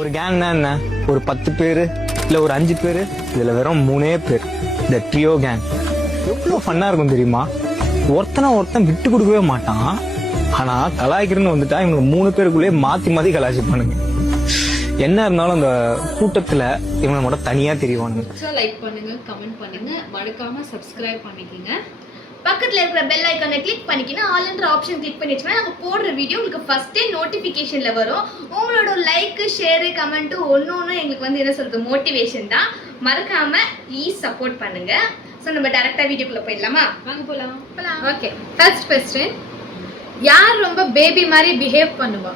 ஒரு கேங்னா என்ன, ஒரு 10 பேரு இல்ல ஒரு 5 பேரு, இதுல வெறும் 3 பேர். இந்த ட்ரியோ கேங் எவ்வளவு ஃபன்னா இருக்கும் தெரியுமா? ஒருத்தன் விட்டு கொடுக்கவே மாட்டான். ஆனா கலாய்க்கிறன்னு வந்துட்டா இவங்க 3 பேருக்குள்ளேயே மாத்தி மாத்தி கலாய்ச்சிப்பானுங்க. என்ன இருந்தாலும் அந்த கூட்டத்துல இவங்க மட்டும் தனியா தெரிவானுங்க. லைக் பண்ணுங்க, கமெண்ட் பண்ணுங்க, மறக்காம சப்ஸ்கிரைப் பண்ணிக்கங்க. பக்கத்துல இருக்கிற பெல் ஐகானை கிளிக் பண்ணிக்கினா ஆல்ன்ற ஆப்ஷன் கிளிக் பண்ணி வச்சுனா நாங்கள் போடுற வீடியோ உங்களுக்கு ஃபர்ஸ்டே நோட்டிஃபிகேஷன்ல வரும். உங்களோட லைக், ஷேரு, கமெண்ட் ஒன்று எங்களுக்கு வந்து என்ன சொல்றது மோட்டிவேஷன் தான். மறக்காம ப்ளீஸ் சப்போர்ட் பண்ணுங்க. ஸோ நம்ம டேரக்டா வீடியோக்குள்ள போயிடலாமா? வாங்க போலாம். ஓகே, ஃபர்ஸ்ட் क्वेश्चन, யார் ரொம்ப பேபி மாதிரி பிஹேவ் பண்ணுவா?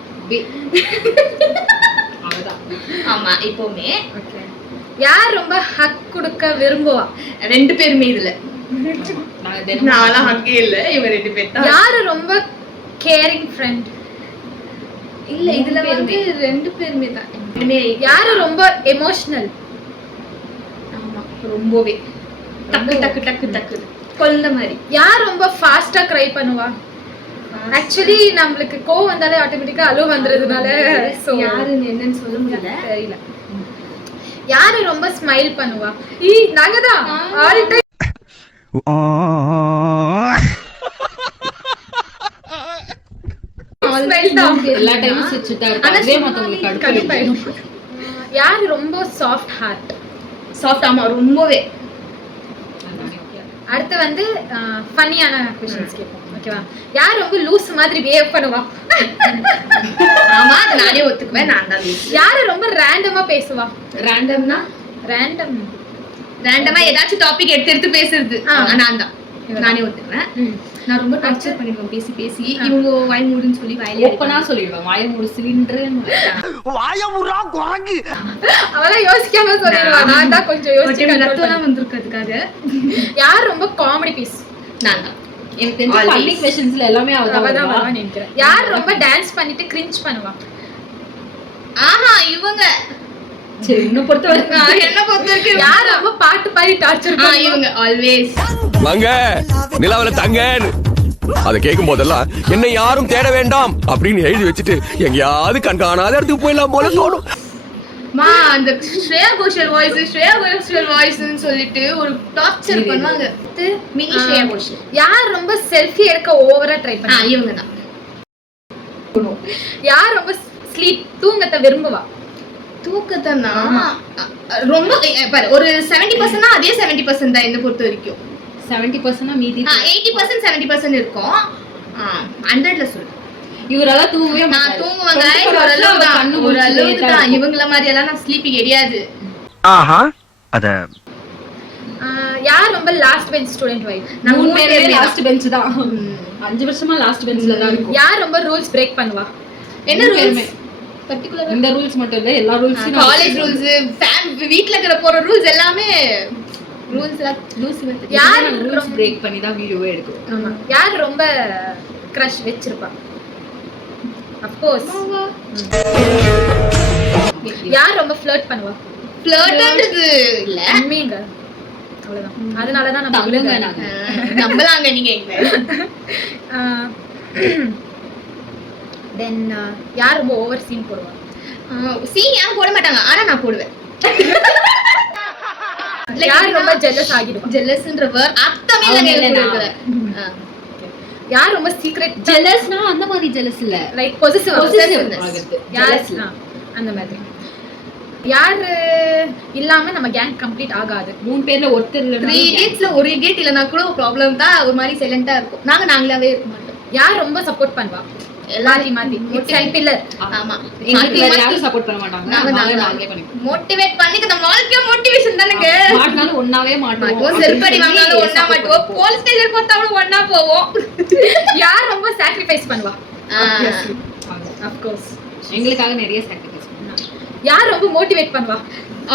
அவ்வளவுதான். ஆமா, இப்போமே. ஓகே, யார் ரொம்ப ஹக் கொடுக்க விரும்புவா? 2 பேருமே இதுல. நாங்க நான்லாம் ஹக்கே இல்ல, இவங்க 2 பேர் தான். யார் ரொம்ப கேரிங் ஃப்ரெண்ட்? இல்ல, இதுல வந்து 2 பேருமே தான். யார் ரொம்ப எமோஷனல்? ஆமா, ரொம்பவே டக்கு டக்கு டக்கு டக்கு கொல்ல மாதிரி. யார் ரொம்ப ஃபாஸ்டா க்ரை பண்ணுவா? ஆக்சுவலி நம்மளுக்கு கோவம் வந்தாலே ஆட்டோமேட்டிக்கா அழுவ வந்துறதுனால சோ யாருன்னு என்னன்னு சொல்ல முடியல. தெரியல. யாரு ரொம்ப ஸ்மைல் பண்ணுவா? நாங்க தான் ஆல் டைம். எல்லா டைமும் சிரிச்சிட்டா இருப்பாங்க. அதே மத்தவங்களுக்கு கடுப்பாயிடும். யார் ரொம்ப சாஃப்ட் ஹார்ட்? சாஃப்ட், ஆமா ரொம்பவே. அடுத்து வந்து ஃபன்னியான क्वेश्चंस கேட்போம். ஓகேவா? யார் ரொம்ப லூஸ் மாதிரி பிஹேவ் பண்ணுவா? ஆமா, அத நானே ஒத்துக்குவேன். நான் தான் லூஸ். யார் ரொம்ப ரேண்டமா பேசுவா? ரேண்டம்னா ரேண்டமா ஏதாச்சும் டாபிக் எடுத்து பேசுறது நான் தான். நானே ஒத்துக்குவேன். நான் ரொம்ப டார்ச்சர் பண்ணிடுவேன் பேசி பேசி. இவங்க வாய் மூடுன்னு சொல்லி வாயிலே ஓப்பனா சொல்லிடுவேன். வாயை மூடு சிலிண்டர். வாய முறா குரங்கு. அவளை யோசிக்காம சொல்லிடுவா. நான் தான் கொஞ்சம் யோசிச்சு ரத்தம்லாம் வந்திருக்கிறதுக்காக. யார் ரொம்ப காமெடி பீஸ்? நான் தான். எனக்கு தெரிஞ்ச ஃபன்னி क्वेश्चंसல எல்லாமே அவதான் வருவான்னு நினைக்கிறேன். யார் ரொம்ப டான்ஸ் பண்ணிட்டு கிரிஞ்ச் பண்ணுவா? ஆஹா, இவங்க. சரி, என்ன பொறுத்தவரைக்கும் யார் ரொம்ப பாட்டு பாடி டார்ச்சர் பண்ணுவா? இவங்க ஆல்வேஸ். வாங்க நிலாவில தங்கன்னு அத கேட்கும் போதெல்லாம் என்னை யாரும் தேட வேண்டாம் அப்படின்னு எழுதி வச்சுட்டு எங்கயாவது கண்காணாத இடத்துக்கு போயிடலாம் போல தோணும். மா, அந்த ஸ்ரேயா கோஷல் வாய்ஸ்னு சொல்லிட்டு ஒரு டார்ச்சர் பண்ணுவாங்க. மினி ஸ்ரேயா கோஷல். யார் ரொம்ப செல்ஃபி எடுக்க ஓவரா ட்ரை பண்ணா? இவங்க தான். யார் ரொம்ப ஸ்லீப் தூங்கத்தை விரும்புவா? தூக்கத்தனா ரொம்ப பாரு, ஒரு 70% அதே 70% தான் என்ன பொறுத்த வரைக்கும். 70% மீதி 80% 70% இருக்கும். 100ல சொல்லு. இவரால தூங்கவே நான் தூங்குவாங்க. ஓரளவுக்கு தான். இவங்கள மாதிரி எல்லாம் நான் ஸ்லீப்பி கிடையாது. ஆஹா, அத யார் ரொம்ப லாஸ்ட் பெஞ்ச் ஸ்டூடண்ட் வைஃப்? நான் 3 பேரே லாஸ்ட் பெஞ்ச் தான். 5 வருஷமா லாஸ்ட் பெஞ்ச்ல தான் இருக்கும். யார் ரொம்ப ரூல்ஸ் பிரேக் பண்ணுவா? என்ன ரூல்ஸ்? பர்టిక్యులர் இந்த ரூல்ஸ் மட்டும் இல்ல, எல்லா ரூல்ஸும் காலேஜ் ரூல்ஸ், வீட்ல இருக்கிற போற ரூல்ஸ் எல்லாமே ரூல்ஸ்லாம் லூஸ். யார் ரூல்ஸ் பிரேக் பண்ணி தான் வீடியோவே எடுக்கும். ஆமா. யார் ரொம்ப கிரஷ் வெச்சிருப்பா? Of course. யார் ரொம்ப ஃப்ளர்ட் பண்ணுவா? ஃப்ளர்ட்ன்றது இல்ல, உண்மைங்க. அவ்வளவுதான். அதனால தான் நம்ம தங்குங்க நாங்க. நம்பலாங்க நீங்க எங்க. தென் யார் ரொம்ப ஓவர் சீன் போடுவா? சீன் யாரும் போட மாட்டாங்க, ஆனா நான் போடுவேன். யார் ரொம்ப ஜெலஸ் ஆகிடுவா? ஜெலஸ்ன்ற வேர்ட் அர்த்தமே இல்ல. யார் ரொம்ப சீக்ரெட்? ஜெலஸ்னா அந்த மாதிரி ஜெலஸ் இல்ல, லைக் பொசசிவ்னஸ். யார் அந்த மாதிரி. யார் இல்லாம நம்ம கேங் கம்ப்ளீட் ஆகாது? 3 பேர்ல ஒருத்தர் இல்ல. 3 கேட்ஸ்ல ஒரு கேட் இல்லனா கூட ப்ராப்ளம் தான். ஒரு மாதிரி சைலண்டா இருக்கும். நாங்களாவே இருக்க மாட்டோம். யார் ரொம்ப சப்போர்ட் பண்ணுவா? எல்லாரையும் மாத்தி பில்லர். ஆமா, எங்களுக்கு யாரும் சப்போர்ட் பண்ண மாட்டாங்க. நாங்களே பண்ணிப்போம். மோட்டிவேட் பண்ணி நம்ம வாழ்க்கைய மோட்டிவேஷன் தானங்க. மாட்டனால ஒண்ணாவே மாட்டோம். செருப்படி வாங்காலும் ஒண்ணா மாட்டோம். போலீஸ் ஸ்டேஷன் போட்டாலும் ஒண்ணா போவோம். யார் ரொம்ப சாக்ரிஃபைஸ் பண்ணுவா? Of course. எங்களுக்காக நிறைய சாக்ரிஃபைஸ் பண்ணுவா. யார் ரொம்ப மோட்டிவேட் பண்ணுவா?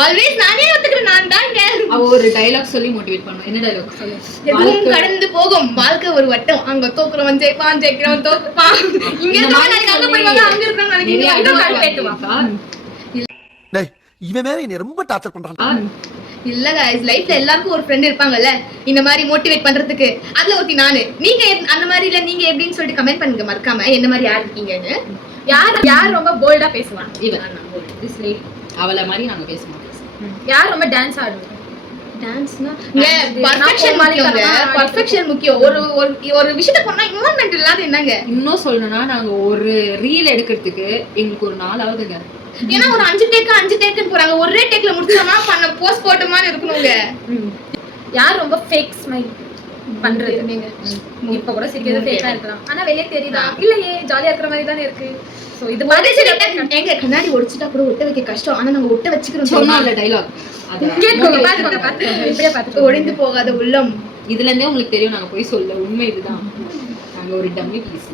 ஆல்வேஸ் நானே ஒத்துக்கிறேன். நான் தாங்க. அவ ஒரு டயலாக் சொல்லி மோட்டிவேட் பண்ணுவா. என்ன டயலாக் சொல்லு? எதுவும் கடந்து போகும் வாழ்க்கை ஒரு வட்டம். அங்க தோக்குறவன் ஜெயிப்பான், ஜெயிக்கிறவன் தோக்குப்பான். இங்க இருக்கவங்க நாளைக்கு அங்க போயிடுவாங்க, அங்க இருக்கவங்க நாளைக்கு இங்க வந்து கடுப்பேத்துவா. டேய், இவன் வேற என்னை ரொம்ப டார்ச்சர் பண்றான். இல்ல guys, லைஃப்ல எல்லாருக்கும் ஒரு ஃப்ரெண்ட் இருப்பாங்கல்ல இந்த மாதிரி மோட்டிவேட் பண்றதுக்கு. அதுல ஒருத்தி நானு. நீங்க அந்த மாதிரி இல்ல நீங்க எப்படின்னு சொல்லிட்டு கமெண்ட் பண்ணுங்க மறக்காம என்ன மாதிரி யார் இருக்கீங்கன்னு. யார் ரொம்ப போல்டா பேசுவாங்க? திஸ் லேடி அவளை மாதிரி நாங்க பேச மாட்டோம். யார் ரொம்ப டான்ஸ் ஆடுவாங்க? டான்ஸ்னா பர்ஃபெக்ஷன் முக்கியம். ஒரு விஷயத்தை பண்ணா இன்வால்வ்மென்ட் இல்லாத என்னங்க? இன்னும் சொல்லணும்னா நாங்க ஒரு ரீல் எடுக்கிறதுக்கு எங்களுக்கு ஒரு 4 ஆகுதுங்க. ஏன்னா ஒரு 5 டேக்குன்னு போறாங்க. ஒரே டேக்ல முடிச்சோமா பண்ண போஸ்ட் போட்டோமான்னு இருக்கணுங்க. யார் ரொம்ப ஃபேக் ஸ்மைல் பண்றது? இப்ப கூட சிரிக்கிறது ஃபேக்கா இருக்கலாம், ஆனா வெளியே தெரியுதா? இல்லையே, ஜாலியா இருக்கிற மாதிரி தானே இருக்கு. சோ இது மாதிரி எங்க கண்ணாடி ஒடிச்சிட்டா கூட ஒட்ட வைக்க கஷ்டம், ஆனா நாங்க ஒட்ட வச்சுக்கிறோம். சொன்னால டைலாக் கேட்கணும், பாத்துக்கோங்க, இப்படியே பாத்துக்கோங்க. ஒடிந்து போகாத உள்ளம். இதுல இருந்தே உங்களுக்கு தெரியும் நாங்க போய் சொல்ல உண்மை இதுதான். நாங்க ஒரு டம்மி பீஸ்.